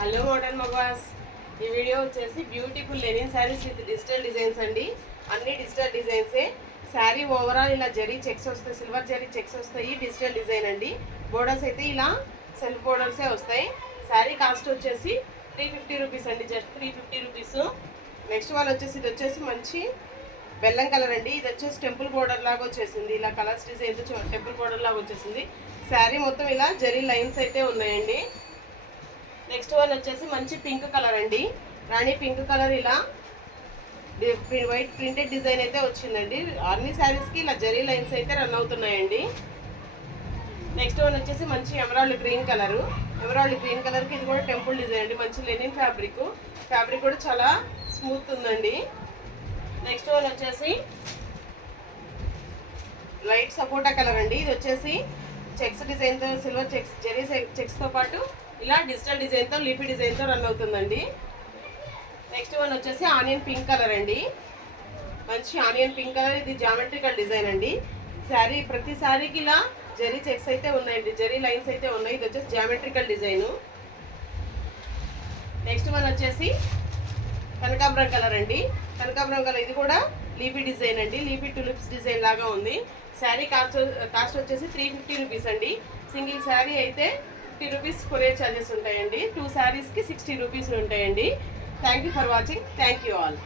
Hello modern మగవాస్. ఈ video వచ్చేసి beautiful Lenin saris with digital designs అండి. అన్ని డిజిటల్ డిజైన్సే. శారీ ఓవరాల్ ఇలా జరీ చెక్స్ వస్తాయి, సిల్వర్ జరీ చెక్స్ వస్తాయి. డిజిటల్ డిజైన్ అండి. బోర్డర్స్ అయితే ఇలా సెల్ఫ్ బోర్డర్సే వస్తాయి. శారీ కాస్ట్ వచ్చేసి 350 రూపీస్ అండి, జస్ట్ 350 రూపీస్. నెక్స్ట్ వన్ వచ్చేసి ఇది వచ్చేసి మంచి బెల్లం కలర్ అండి. ఇది వచ్చేసి టెంపుల్ బోర్డర్ లాగా వచ్చేసింది. ఇలా కలర్స్ డిజైన్తో టెంపుల్ బోర్డర్ లాగా వచ్చేసింది. శారీ మొత్తం ఇలా జరీ లైన్స్ అయితే ఉన్నాయండి. నెక్స్ట్ వన్ వచ్చేసి మంచి పింక్ కలర్ అండి. రాణి పింక్ కలర్ ఇలా వైట్ ప్రింటెడ్ డిజైన్ అయితే వచ్చిందండి. అన్ని శారీస్కి ఇలా జరీ లైన్స్ అయితే రన్ అవుతున్నాయండి. నెక్స్ట్ వన్ వచ్చేసి మంచి emerald green colour. Emerald green కలర్కి ఇది కూడా టెంపుల్ డిజైన్ అండి. మంచి లెనిన్ ఫ్యాబ్రిక్ కూడా చాలా స్మూత్ ఉందండి. నెక్స్ట్ వన్ వచ్చేసి లైట్ సపోటా కలర్ అండి. ఇది వచ్చేసి చెక్స్ డిజైన్తో సిల్వర్ చెక్స్ జరీ చెక్స్తో పాటు ఇలా డిజిటల్ డిజైన్తో లీఫీ డిజైన్తో రన్ అవుతుందండి. నెక్స్ట్ వన్ వచ్చేసి ఆనియన్ పింక్ కలర్ అండి. మంచి ఆనియన్ పింక్ కలర్. ఇది జామెట్రికల్ డిజైన్ అండి. శారీ ప్రతి శారీకి ఇలా జరీ చెక్స్ అయితే ఉన్నాయండి, జరీ లైన్స్ అయితే ఉన్నాయి. ఇది వచ్చేసి జామెట్రికల్ డిజైను. నెక్స్ట్ వన్ వచ్చేసి కనకాంబరం కలర్ అండి. కనకాంబరం కలర్ ఇది కూడా లీఫీ డిజైన్ అండి. లీఫీ టులిప్స్ డిజైన్ లాగా ఉంది. శారీ కాస్ట్ వచ్చేసి 350 రూపీస్ అండి. సింగిల్ శారీ అయితే 50 రూపీస్ కొరియర్ ఛార్జెస్ ఉంటాయండి. 2 శారీస్కి 60 రూపీస్ ఉంటాయండి. Thank you for watching. Thank you all.